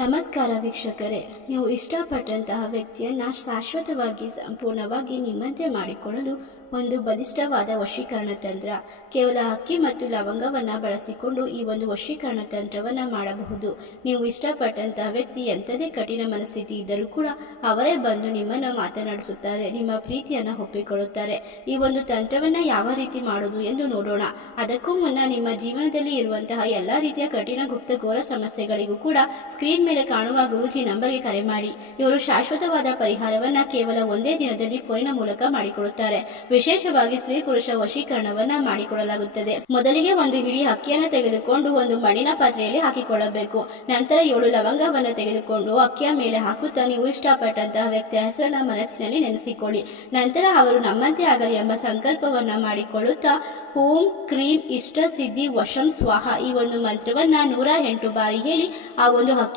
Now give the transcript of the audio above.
ನಮಸ್ಕಾರ ವೀಕ್ಷಕರೇ, ನೀವು ಇಷ್ಟಪಟ್ಟಂತಹ ವ್ಯಕ್ತಿಯನ್ನು ಶಾಶ್ವತವಾಗಿ ಸಂಪೂರ್ಣವಾಗಿ ನಿಮ್ಮಂತೆ ಮಾಡಿಕೊಳ್ಳಲು ಒಂದು ಬಲಿಷ್ಠವಾದ ವಶೀಕರಣ ತಂತ್ರ. ಕೇವಲ ಅಕ್ಕಿ ಮತ್ತು ಲವಂಗವನ್ನು ಬಳಸಿಕೊಂಡು ಈ ಒಂದು ವಶೀಕರಣ ತಂತ್ರವನ್ನು ಮಾಡಬಹುದು. ನೀವು ಇಷ್ಟಪಟ್ಟಂತಹ ವ್ಯಕ್ತಿ ಎಂಥದೇ ಕಠಿಣ ಮನಸ್ಥಿತಿ ಇದ್ದರೂ ಕೂಡ ಅವರೇ ಬಂದು ನಿಮ್ಮನ್ನು ಮಾತನಾಡಿಸುತ್ತಾರೆ, ನಿಮ್ಮ ಪ್ರೀತಿಯನ್ನು ಒಪ್ಪಿಕೊಳ್ಳುತ್ತಾರೆ. ಈ ಒಂದು ತಂತ್ರವನ್ನು ಯಾವ ರೀತಿ ಮಾಡೋದು ಎಂದು ನೋಡೋಣ. ಅದಕ್ಕೂ ಮುನ್ನ ನಿಮ್ಮ ಜೀವನದಲ್ಲಿ ಇರುವಂತಹ ಎಲ್ಲ ರೀತಿಯ ಕಠಿಣ ಗುಪ್ತಗೋರ ಸಮಸ್ಯೆಗಳಿಗೂ ಕೂಡ ಸ್ಕ್ರೀನ್ ಮೇಲೆ ಕಾಣುವ ಗುರೂಜಿ ನಂಬರ್ಗೆ ಕರೆ ಮಾಡಿ. ಇವರು ಶಾಶ್ವತವಾದ ಪರಿಹಾರವನ್ನ ಕೇವಲ ಒಂದೇ ದಿನದಲ್ಲಿ ಫೋನಿನ ಮೂಲಕ ಮಾಡಿಕೊಡುತ್ತಾರೆ. ವಿಶೇಷವಾಗಿ ಸ್ತ್ರೀ ಪುರುಷ ವಶೀಕರಣವನ್ನ ಮಾಡಿಕೊಳ್ಳಲಾಗುತ್ತದೆ. ಮೊದಲಿಗೆ ಒಂದು ಹಿಡಿ ಅಕ್ಕಿಯನ್ನು ತೆಗೆದುಕೊಂಡು ಒಂದು ಮಣ್ಣಿನ ಪಾತ್ರೆಯಲ್ಲಿ ಹಾಕಿಕೊಳ್ಳಬೇಕು. ನಂತರ 7 ಲವಂಗವನ್ನು ತೆಗೆದುಕೊಂಡು ಅಕ್ಕಿಯ ಮೇಲೆ ಹಾಕುತ್ತಾ ನೀವು ಇಷ್ಟಪಟ್ಟಂತಹ ವ್ಯಕ್ತಿಯ ಹೆಸರನ್ನ ಮನಸ್ಸಿನಲ್ಲಿ ನೆನೆಸಿಕೊಳ್ಳಿ. ನಂತರ ಅವರು ನಮ್ಮಂತೆ ಆಗಲಿ ಎಂಬ ಸಂಕಲ್ಪವನ್ನ ಮಾಡಿಕೊಳ್ಳುತ್ತಾ ಓಂ ಕ್ರೀಂ ಇಷ್ಟ ಸಿದ್ಧಿ ವಶಂ ಸ್ವಾಹ ಈ ಒಂದು ಮಂತ್ರವನ್ನ 108 ಬಾರಿ ಹೇಳಿ ಆ ಒಂದು